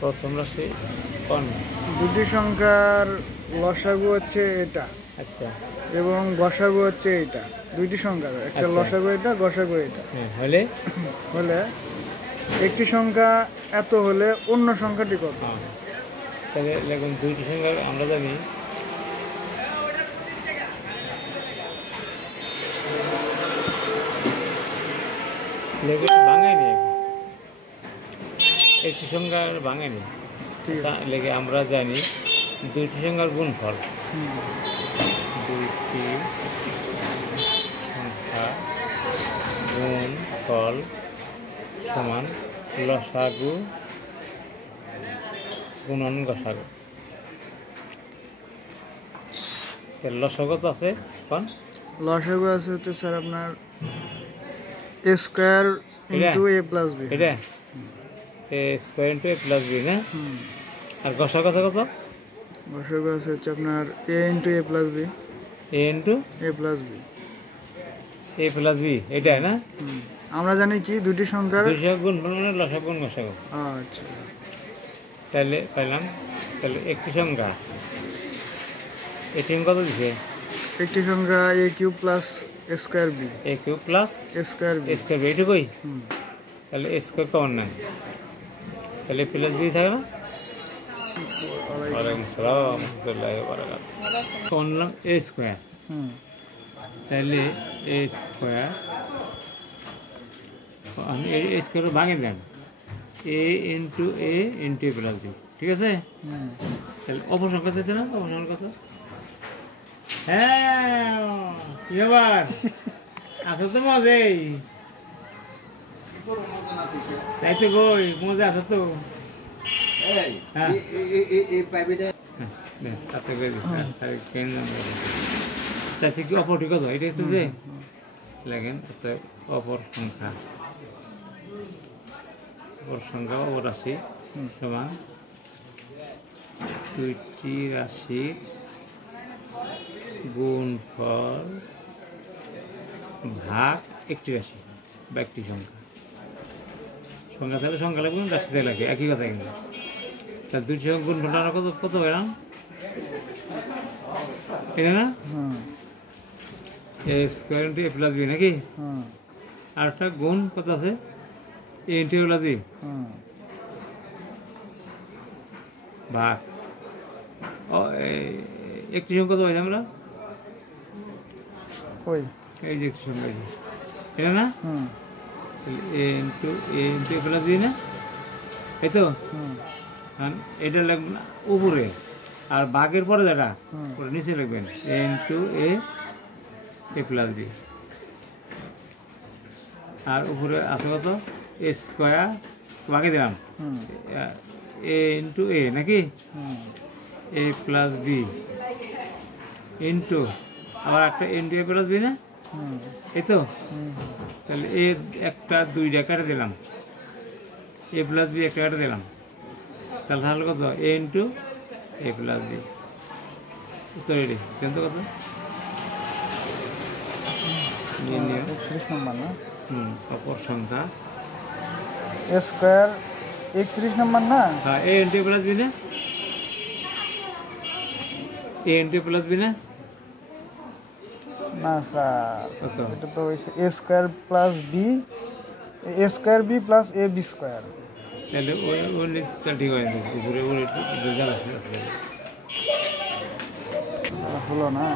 প্রথম রাশি কোন? দুটি সংখ্যার লসাগু হচ্ছে এটা, আচ্ছা, এবং গসাগু হচ্ছে এটা। দুইটি সংখ্যার একটা আচ্ছা। লসাগু এটা, গসাগু এটা। হ্যাঁ, হলে হলে একটি সংখ্যা এত হলে অন্য সংখ্যাটি কত? হ্যাঁ, তাহলে দেখুন দুইটি সংখ্যা আমরা জানি ভাঙায়নি, একটি সংখ্যার ভাঙায়নি। ঠিক আছে। লেগে আমরা জানি দুইটি সংখ্যার গুণফল। দুইটি সংখ্যা গুণফল সমান লসাগু গুণন গসাগু। লসাগু তো আছে কোন? লসাগু আছে হচ্ছে স্যার আপনার a square into a plus b। এটা a square into a plus b না? আর গসাগু আছে কত? গসাগু আছে হচ্ছে আপনার a into a plus b। a into a plus b। a plus b, এটাই না? আমরা জানি কি দুটি সংখ্যার গুণফল মানে লসাগু গুণ গসাগু। আচ্ছা, তাহলে পাইলাম। তাহলে একটি সংখ্যা এটি কত দিছে? একটি সংখ্যা a cube plus a square b। a cube plus a square b। a square b এটুকুই? তাহলে a স্কয়ার কমন নেন, তাহলে প্লাস b থাকে না? ওয়ালাইকুম আসসালাম ওয়া রাহমাতুল্লাহি ওয়া বারাকাতুহু। কমন নিলাম a স্কয়ার। তাহলে a স্কয়ার আমি a স্কয়ার ভাঙে দেন a into a into a plus b, ঠিক আছে? তাহলে অপর সংখ্যা আছে না? অপর সংখ্যা কত? হ্যাঁ, কি ব্যাপার? আছো তো মজাই? তাই তো কই, মজা আছো তো? কি অপরটি কত? এটা হচ্ছে যে লেখেন অপর সংখ্যা, অপর রাশি সমান দুইটি রাশির গুণফল ভাগ একটি রাশি বা একটি সংখ্যা। সংখ্যা থাকলে সংখ্যা লাগবে, রাশিতে লাগে, একই কথা কিন্তু। তার দুইটি সংখ্যা গুণফলটা কত কত পেলাম? এটা না a square into a plus b নাকি? আর একটা গুণ কত আছে? a into a plus b ভাগ একটি সংখ্যা তো আমরা এই যে একটি সংখ্যা এটা না? a into a plus b না? এই তো এটা লাগবে না উপরে, আর ভাগের পরে যেটা ওটা নিচে লিখবেন a into a plus b। আর উপরে আছে কত? a স্কয়ার ভাগে দিলাম a ইনটু a নাকি? a প্লাস b ইনটু আবার একটা ইনটু a প্লাস b না? এই তো। তাহলে এ একটা দুইটা কেটে দিলাম, a প্লাস b একটা কেটে দিলাম, তাহলে কত? a into a plus b। উত্তর রেডি। কিন্তু কত? 31 নম্বর না? অপর সংখ্যা a স্কয়ার 31 নম্বর না? হ্যাঁ, a into a plus b না? a into a plus b না? না স্যার, কত? এটা তো হইছে a square plus b, a square b plus a b square. তাহলে ওই ঠিক হয় উপরে রেজাল্ট আছে হলো না?